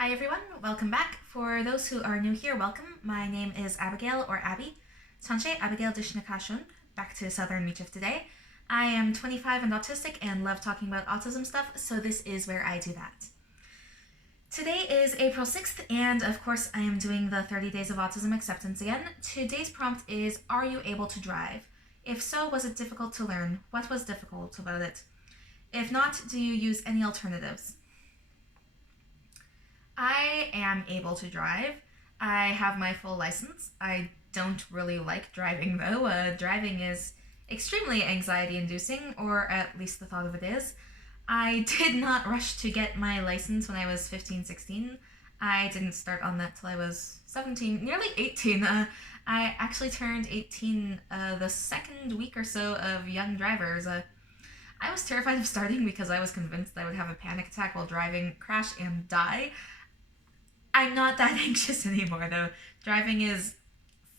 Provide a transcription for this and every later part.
Hi everyone, welcome back. For those who are new here, welcome. My name is Abigail or Abby. Sanche Abigail Dishnakashun. Back to Southern Michif today. I am 25 and autistic and love talking about autism stuff, so this is where I do that. Today is April 6th, and of course I am doing the 30 Days of Autism Acceptance again. Today's prompt is, are you able to drive? If so, was it difficult to learn? What was difficult about it? If not, do you use any alternatives? I am able to drive. I have my full license. I don't really like driving though. Driving is extremely anxiety inducing, or at least the thought of it is. I did not rush to get my license when I was 15, 16. I didn't start on that till I was 17, nearly 18. I actually turned 18 the second week or so of Young Drivers. I was terrified of starting because I was convinced I would have a panic attack while driving, crash, and die. I'm not that anxious anymore, though. Driving is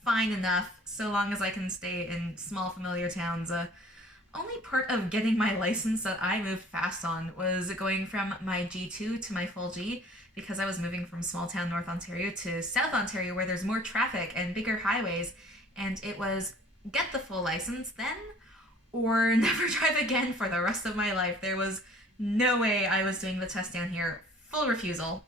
fine enough so long as I can stay in small familiar towns. Only part of getting my license that I moved fast on was going from my G2 to my full G, because I was moving from small town North Ontario to South Ontario where there's more traffic and bigger highways, and it was get the full license then or never drive again for the rest of my life. There was no way I was doing the test down here. Full refusal.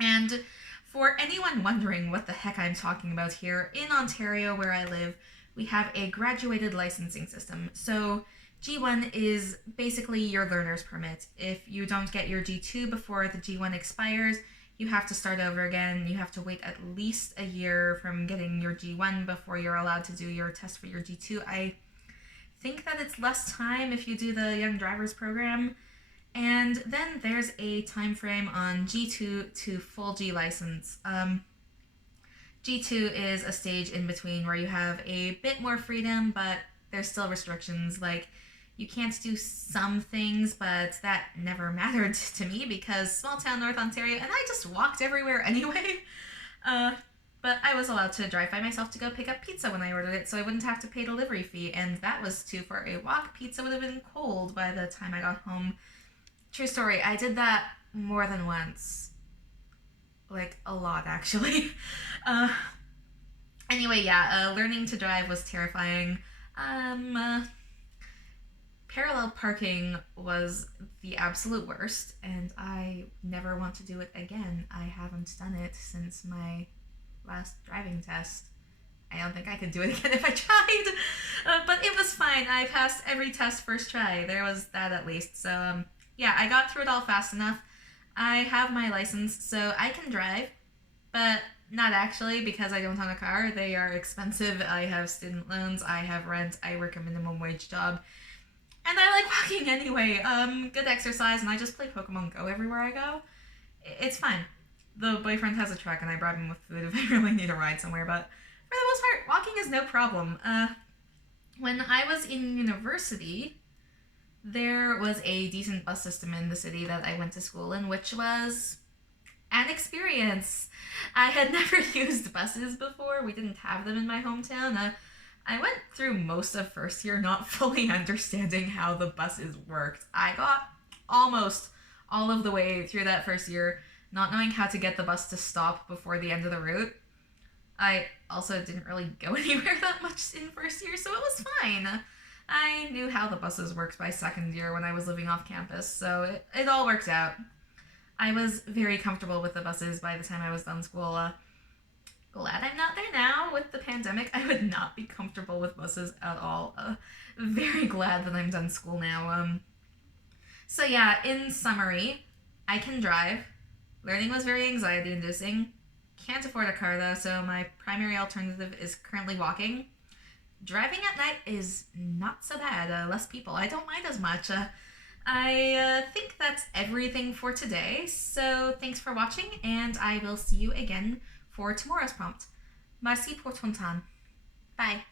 And for anyone wondering what the heck I'm talking about here, in Ontario where I live, we have a graduated licensing system. So G1 is basically your learner's permit. If you don't get your G2 before the G1 expires, you have to start over again. You have to wait at least a year from getting your G1 before you're allowed to do your test for your G2. I think that it's less time if you do the Young Drivers program. And then there's a time frame on G2 to full G license. G2 is a stage in between where you have a bit more freedom, but there's still restrictions. Like, you can't do some things, but that never mattered to me because small town North Ontario, and I just walked everywhere anyway. But I was allowed to drive by myself to go pick up pizza when I ordered it, so I wouldn't have to pay delivery fee, and that was too for a walk. Pizza would have been cold by the time I got home. True story, I did that more than once. Like, a lot, actually. Anyway, yeah, learning to drive was terrifying. Parallel parking was the absolute worst, and I never want to do it again. I haven't done it since my last driving test. I don't think I could do it again if I tried. But it was fine. I passed every test first try. There was that at least. So, yeah, I got through it all fast enough. I have my license, so I can drive, but not actually because I don't own a car. They are expensive. I have student loans, I have rent, I work a minimum wage job, and I like walking anyway. Good exercise, and I just play Pokemon Go everywhere I go. It's fine. The boyfriend has a truck, and I brought him with food if I really need a ride somewhere, but for the most part, walking is no problem. When I was in university, there was a decent bus system in the city that I went to school in, which was an experience. I had never used buses before. We didn't have them in my hometown. I went through most of first year not fully understanding how the buses worked. I got almost all of the way through that first year not knowing how to get the bus to stop before the end of the route. I also didn't really go anywhere that much in first year, so it was fine. I knew how the buses worked by second year when I was living off campus, so it all worked out. I was very comfortable with the buses by the time I was done school. Glad I'm not there now. With the pandemic, I would not be comfortable with buses at all. Very glad that I'm done school now. So yeah, in summary, I can drive. Learning was very anxiety inducing. Can't afford a car though, so my primary alternative is currently walking. Driving at night is not so bad. Less people. I don't mind as much. I think that's everything for today. So thanks for watching, and I will see you again for tomorrow's prompt. Merci pour ton temps. Bye.